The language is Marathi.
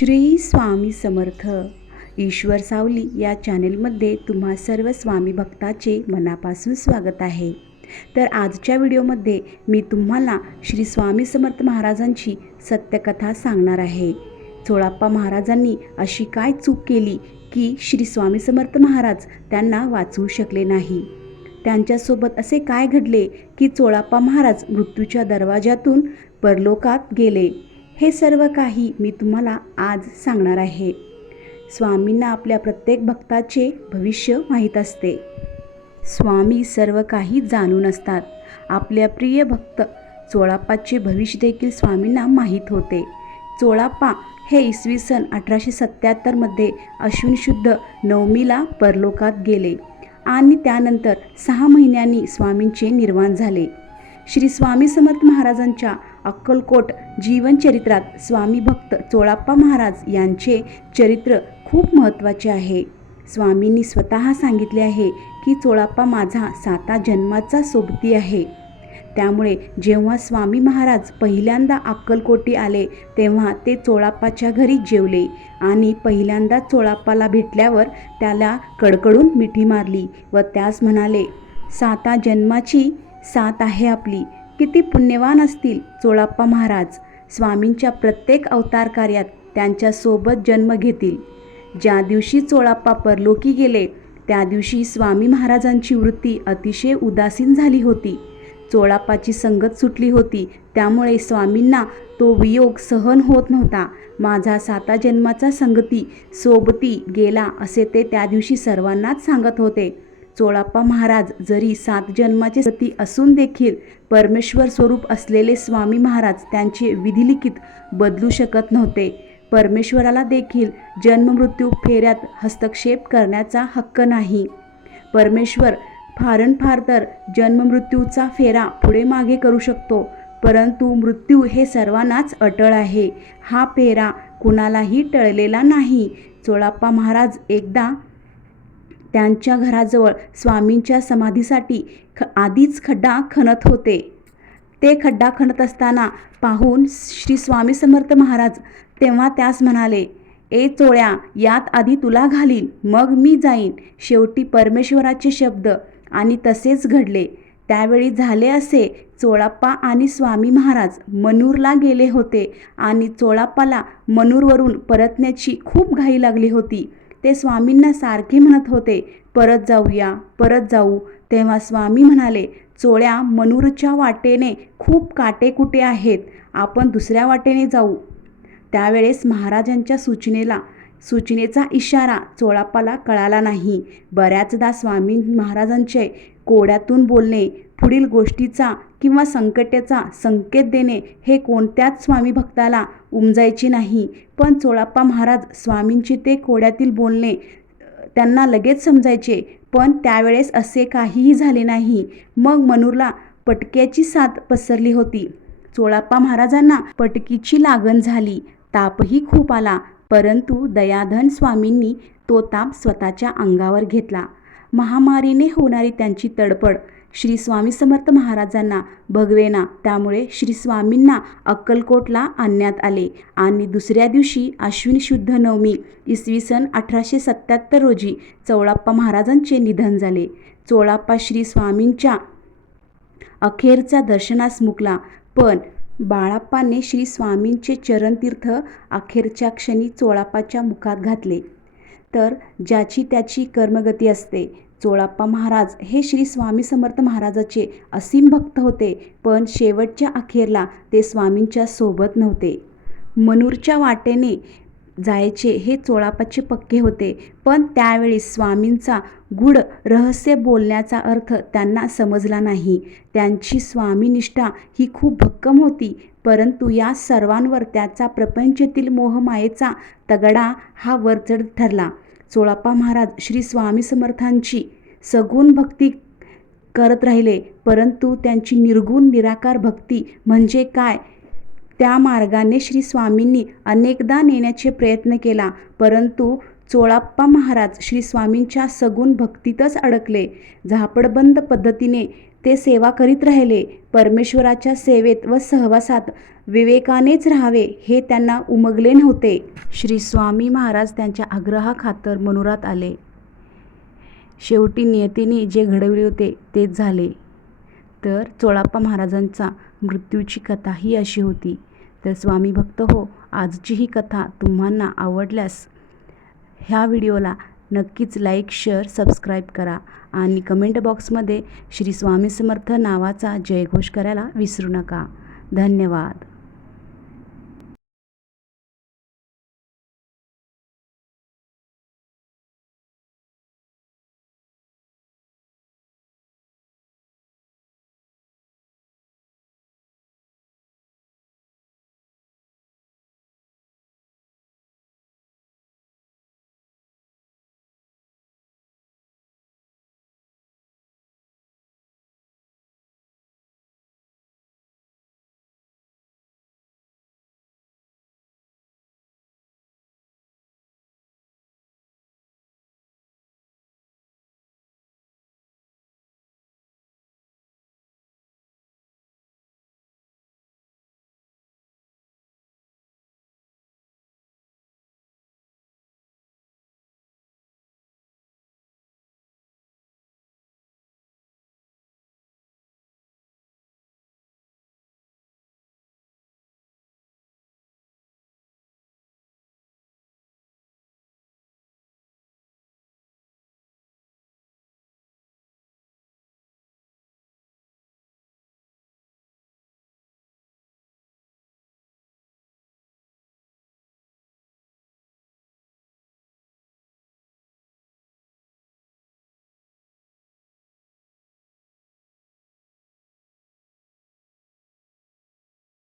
श्री स्वामी समर्थ. ईश्वर सावली या चॅनेलमध्ये तुम्हा सर्व स्वामी भक्ताचे मनापासून स्वागत आहे. तर आजच्या व्हिडिओमध्ये मी तुम्हाला श्री स्वामी समर्थ महाराजांची सत्यकथा सांगणार आहे. चोळाप्पा महाराजांनी अशी काय चूक केली की श्री स्वामी समर्थ महाराज त्यांना वाचवू शकले नाही? त्यांच्यासोबत असे काय घडले की चोळाप्पा महाराज मृत्यूच्या दरवाजातून परलोकात गेले? हे सर्व काही मी तुम्हाला आज सांगणार आहे. स्वामींना आपल्या प्रत्येक भक्ताचे भविष्य माहीत असते. स्वामी सर्व काही जाणून असतात. आपल्या प्रिय भक्त चोळाप्पाचे भविष्य देखील स्वामींना माहीत होते. चोळाप्पा हे इसवी सन अठराशे सत्याहत्तरमध्ये अश्विन शुद्ध नवमीला परलोकात गेले आणि त्यानंतर सहा महिन्यांनी स्वामींचे निर्वाण झाले. श्री स्वामी समर्थ महाराजांच्या अक्कलकोट जीवनचरित्रात स्वामी भक्त चोळाप्पा महाराज यांचे चरित्र खूप महत्त्वाचे आहे. स्वामींनी स्वतः सांगितले आहे की चोळाप्पा माझा साता जन्माचा सोबती आहे. त्यामुळे जेव्हा स्वामी महाराज पहिल्यांदा अक्कलकोटी आले तेव्हा ते चोळाप्पाच्या घरी जेवले आणि पहिल्यांदा चोळाप्पाला भेटल्यावर त्याला कडकडून मिठी मारली व त्यास म्हणाले साता जन्माची साथ आहे आपली. किती पुण्यवान असतील चोळाप्पा महाराज. स्वामींच्या प्रत्येक अवतार कार्यात त्यांच्यासोबत जन्म घेतील. ज्या दिवशी चोळाप्पा परलोकी गेले त्या दिवशी स्वामी महाराजांची वृत्ती अतिशय उदासीन झाली होती. चोळाप्पाची संगत सुटली होती त्यामुळे स्वामींना तो वियोग सहन होत नव्हता. माझा साता जन्माचा संगती सोबती गेला असे ते त्या दिवशी सर्वांनाच सांगत होते. चोळाप्पा महाराज जरी सात जन्माचे सती असून देखील परमेश्वर स्वरूप असलेले स्वामी महाराज त्यांचे विधिलिखित बदलू शकत नव्हते. परमेश्वराला देखील जन्ममृत्यू फेऱ्यात हस्तक्षेप करण्याचा हक्क नाही. परमेश्वर फारनफार तर जन्ममृत्यूचा फेरा पुढे मागे करू शकतो परंतु मृत्यू हे सर्वांनाच अटळ आहे. हा फेरा कुणालाही टळलेला नाही. चोळाप्पा महाराज एकदा त्यांच्या घराजवळ स्वामींच्या समाधीसाठी ख आधीच खड्डा खणत होते. ते खड्डा खणत असताना पाहून श्री स्वामी समर्थ महाराज तेव्हा त्यास म्हणाले ए चोळ्या यात आधी तुला घालीन मग मी जाईन. शेवटी परमेश्वराचे शब्द आणि तसेच घडले. त्यावेळी झाले असे चोळाप्पा आणि स्वामी महाराज मनूरला गेले होते आणि चोळाप्पाला मनूरवरून परतण्याची खूप घाई लागली होती. ते स्वामींना सारखे म्हणत होते परत जाऊया परत जाऊ. तेव्हा स्वामी म्हणाले चोळ्या मनूरच्या वाटेने खूप काटेकुटे आहेत आपण दुसऱ्या वाटेने जाऊ. त्यावेळेस महाराजांच्या सूचनेला सूचनेचा इशारा चोळाप्पाला कळाला नाही. बऱ्याचदा स्वामी महाराजांचे कोड्यातून बोलणे पुढील गोष्टीचा किंवा संकटाचा संकेत देणे हे कोणत्याच स्वामी भक्ताला उमजायचे नाही. पण चोळाप्पा महाराज स्वामींचे ते कोड्यातील बोलणे त्यांना लगेच समजायचे. पण त्यावेळेस असे काहीही झाले नाही. मग मनूरला पटक्याची साथ पसरली होती. चोळाप्पा महाराजांना पटकीची लागण झाली. तापही खूप आला. परंतु दयाधन स्वामींनी तो ताप स्वतःच्या अंगावर घेतला. महामारीने होणारी त्यांची तडपड श्री स्वामी समर्थ महाराजांना भगवेना. त्यामुळे श्री स्वामींना अक्कलकोटला आणण्यात आले. आणि दुसऱ्या दिवशी अश्विन शुद्ध नवमी इसवी सन अठराशे सत्याहत्तर रोजी चोळाप्पा महाराजांचे निधन झाले. चोळाप्पा श्री स्वामींच्या अखेरचा दर्शनास मुकला. पण बाळाप्पाने श्री स्वामींचे चरणतीर्थ अखेरच्या क्षणी चोळाप्पाच्या मुखात घातले. तर ज्याची त्याची कर्मगती असते. चोळाप्पा महाराज हे श्री स्वामी समर्थ महाराजाचे असीम भक्त होते पण शेवटच्या अखेरला ते स्वामींच्या सोबत नव्हते. मनूरच्या वाटेने जायचे हे चोळापाचे पक्के होते. पण त्यावेळी स्वामींचा गूढ रहस्य बोलण्याचा अर्थ त्यांना समजला नाही. त्यांची स्वामीनिष्ठा ही खूप भक्कम होती. परंतु या सर्वांवर त्याचा प्रपंचातील मोहमायेचा तगडा हा वरचढ ठरला. चोळाप्पा महाराज श्री स्वामी समर्थांची सगुण भक्ती करत राहिले. परंतु त्यांची निर्गुण निराकार भक्ती म्हणजे काय? त्या मार्गाने श्री स्वामींनी अनेकदा नेण्याचे प्रयत्न केला परंतु चोळाप्पा महाराज श्री स्वामींच्या सगुण भक्तीतच अडकले. झापडबंद पद्धतीने ते सेवा करीत राहिले. परमेश्वराच्या सेवेत व सहवासात विवेकानेच राहावे हे त्यांना उमगले नव्हते. श्री स्वामी महाराज त्यांच्या आग्रहाखातर मनोरात आले. शेवटी नियतीने जे घडविले होते तेच झाले. तर चोळाप्पा महाराजांचा मृत्यूची कथा ही अशी होती. तर स्वामी भक्त हो आजची ही कथा तुम्हाला आवडल्यास ह्या व्हिडिओला नक्कीच लाईक शेअर सबस्क्राईब करा आणि कमेंट बॉक्समध्ये श्री स्वामी समर्थ नावाचा जयघोष करायला विसरू नका. धन्यवाद.